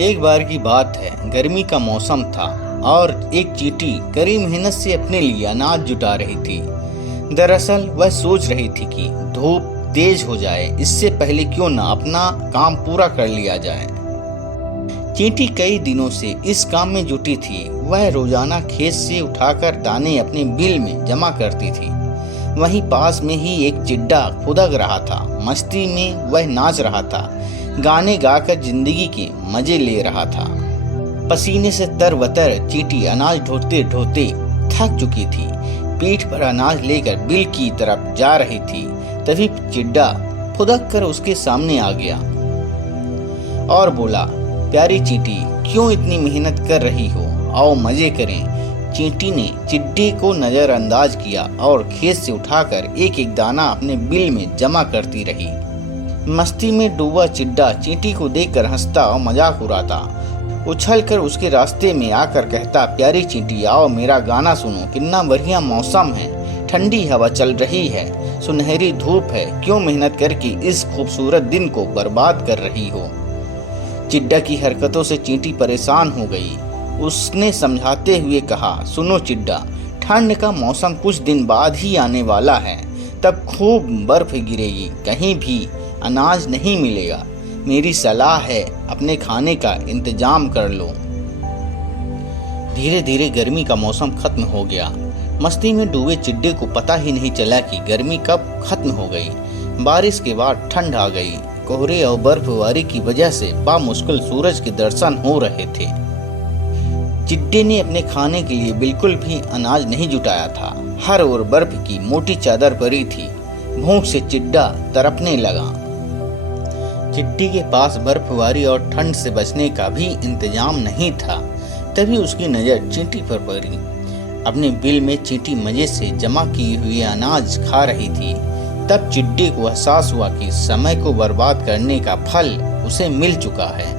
एक बार की बात है, गर्मी का मौसम था और एक चींटी कड़ी मेहनत से अपने लिए अनाज जुटा रही थी। दरअसल वह सोच रही थी कि धूप तेज हो जाए, इससे पहले क्यों ना अपना काम पूरा कर लिया जाए। चींटी कई दिनों से इस काम में जुटी थी। वह रोजाना खेत से उठाकर दाने अपने बिल में जमा करती थी। वहीं पास में ही एक चिड्डा खुदक रहा था। मस्ती में वह नाच रहा था, गाने गाकर जिंदगी के मजे ले रहा था। पसीने से तरबतर चींटी अनाज ढोते ढोते थक चुकी थी। पीठ पर अनाज लेकर बिल की तरफ जा रही थी। तभी चिड्डा फुदक कर उसके सामने आ गया और बोला, प्यारी चींटी, क्यों इतनी मेहनत कर रही हो? आओ मजे करें। चींटी ने चिड्डे को नजरअंदाज किया और खेत से उठाकर एक एक दाना अपने बिल में जमा करती रही। मस्ती में डूबा चिड्डा चींटी को देखकर हंसता और मजाक उड़ाता। उछलकर उसके रास्ते में आकर कहता, प्यारी चींटी, आओ मेरा गाना सुनो। कितना बढ़िया मौसम है, ठंडी हवा चल रही है, सुनहरी धूप है। क्यों मेहनत करके इस खूबसूरत दिन को बर्बाद कर रही हो? चिड्डा की हरकतों से चींटी परेशान हो गई। उसने समझाते हुए कहा, सुनो चिड्डा, ठंड का मौसम कुछ दिन बाद ही आने वाला है। तब खूब बर्फ गिरेगी, कहीं भी अनाज नहीं मिलेगा। मेरी सलाह है, अपने खाने का इंतजाम कर लो। धीरे धीरे गर्मी का मौसम खत्म हो गया। मस्ती में डूबे चिड्डे को पता ही नहीं चला कि गर्मी कब खत्म हो गई। बारिश के बाद ठंड आ गई। कोहरे और बर्फबारी की वजह से बामुश्किल सूरज के दर्शन हो रहे थे। चिड्डे ने अपने खाने के लिए बिल्कुल भी अनाज नहीं जुटाया था। हर ओर बर्फ की मोटी चादर पड़ी थी। भूख से चिड्डा तड़पने लगा। चिड्डी के पास बर्फबारी और ठंड से बचने का भी इंतजाम नहीं था। तभी उसकी नजर चींटी पर पड़ी। अपने बिल में चींटी मजे से जमा की हुई अनाज खा रही थी। तब चिड्डी को एहसास हुआ कि समय को बर्बाद करने का फल उसे मिल चुका है।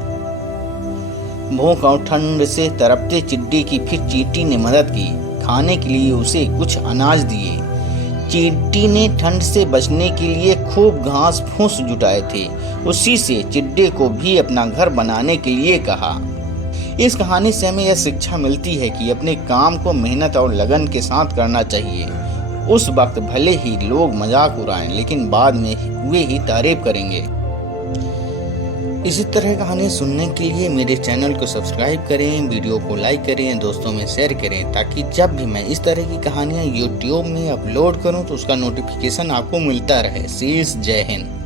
भूख और ठंड से तड़पते चिड्डी की फिर चींटी ने मदद की। खाने के लिए उसे कुछ अनाज दिए। चींटी ने ठंड से बचने के लिए खूब घास फूस जुटाए थे। उसी से चिड्डे को भी अपना घर बनाने के लिए कहा। इस कहानी से हमें यह शिक्षा मिलती है कि अपने काम को मेहनत और लगन के साथ करना चाहिए। उस वक्त भले ही लोग मजाक उड़ाएं, लेकिन बाद में वे ही तारीफ करेंगे। इसी तरह कहानी सुनने के लिए मेरे चैनल को सब्सक्राइब करें, वीडियो को लाइक करें, दोस्तों में शेयर करें, ताकि जब भी मैं इस तरह की कहानियाँ यूट्यूब में अपलोड करूं तो उसका नोटिफिकेशन आपको मिलता रहे। शीर्ष जय हिंद।